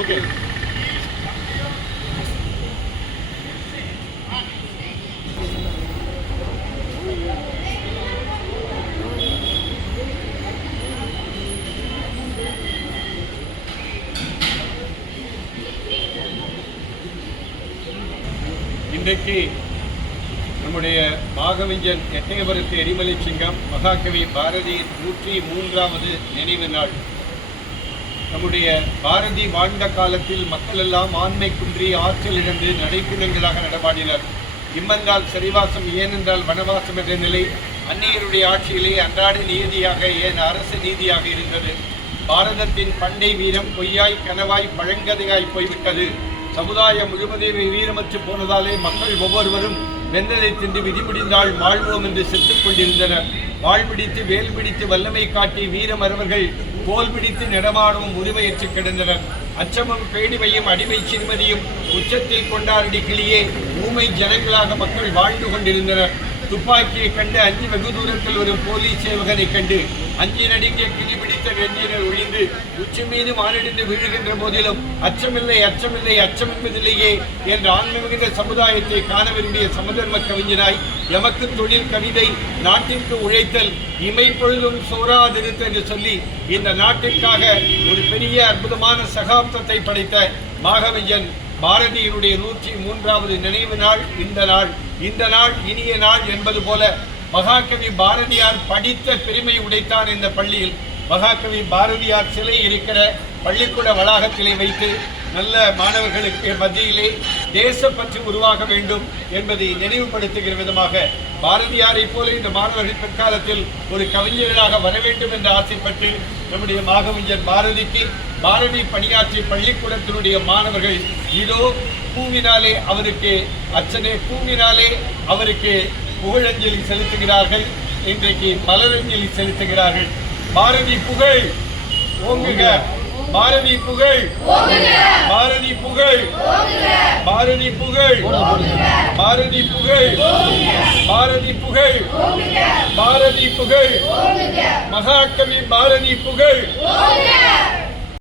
Okay இன்றைக்கு நம்முடைய பாகவிஞ்சன் எட்டயபுரத்து எரிமலை சிங்கம் மகாகவி பாரதியின் நூற்றி மூன்றாவது நினைவு நாள். நம்முடைய பாரதி வாழ்ந்த காலத்தில் மக்கள் எல்லாம் ஆண்மை குன்றி ஆற்றல் இழந்து நடைப்பிணங்களாக நடமாடினர். இம்மன்றால் சரிவாசம் ஏனென்றால் வனவாசம் என்ற நிலை அந்நியருடைய ஆட்சியிலே அன்றாட நீதியாக ஏன் அரசு நீதியாக இருந்தது. பாரதத்தின் பண்டை வீரம் பொய்யாய் கனவாய் பழங்கதையாய் போய்விட்டது. சமுதாயம் முழுவதையும் வீரமற்று போனதாலே மக்கள் ஒவ்வொருவரும் வெந்ததை தின்று விதிமுடிந்தால் வாழ்வோம் என்று செத்துக் கொண்டிருந்தனர். வாழ் பிடித்து வேல் பிடித்து வல்லமை காட்டி வீரமரவர்கள் கோல் பிடித்து நடமாடவும் உரிமையற்று கிடந்தனர் அச்சமும் பேடிமையும் அடிமை சிறுமதியும் உச்சத்தில் கொண்டாடி கிளியே ஊமை ஜனங்களாக மக்கள் வாழ்ந்து கொண்டிருந்தனர். துப்பாக்கியை கண்டு அஞ்சு வெகு தூரத்தில் ஒரு போலீஸ் சேவகனை கண்டு அஞ்சி நடுங்கிய கிளி பிடித்த வெஞ்சினர் ஒழிந்து உச்சி மீது மாரடிந்து விழுகின்ற போதிலும் அச்சமில்லை அச்சமில்லை அச்சம் என்பதில்லையே என்ற ஆன்ம மிகுந்த சமுதாயத்தை காண விரும்பிய சமதர்ம கவிஞனாய் எமக்கு தொழில் கவிதை நாட்டிற்கு உழைத்தல் இமை பொழுதும் சோராதிருத்த என்று சொல்லி இந்த நாட்டிற்காக ஒரு பெரிய அற்புதமான சகாப்தத்தை படைத்த மாகவியன் பாரதியினுடைய நூற்றி மூன்றாவது நினைவு நாள் இந்த நாள் இந்த நாள் இனிய நாள் என்பது போல மகாகவி பாரதியார் படித்த பெருமை உடைத்தான் இந்த பள்ளியில். மகாகவி பாரதியார் சிலை இருக்கிற பள்ளிக்கூட வளாகத்திலே வைத்து நல்ல மாணவர்களுக்கு மத்தியிலே தேசப்பற்று உருவாக வேண்டும் என்பதை நினைவுபடுத்துகிற விதமாக பாரதியாரைப் போல இந்த மாணவர்கள் பிற்காலத்தில் ஒரு கவிஞர்களாக வர வேண்டும் என்று ஆசைப்பட்டு நம்முடைய மாகவிஞர் பாரதிக்கு பாரதி பணியாற்றிய பள்ளிக்கூடத்தினுடைய மாணவர்கள் இதோ பூவினாலே அவருக்கு அச்சனை பூவினாலே அவருக்கு புகழஞ்சலி செலுத்துகிறார்கள். இன்றைக்கு மலரஞ்சலி செலுத்துகிறார்கள். பாரதி புகழ் ஓங்குக. பாரதி புகழ் புகழ். பாரதி புகழ். பாரதி புகழ். பாரதி புகழ். பாரதி புகழ். மகாகவி பாரதி புகழ்.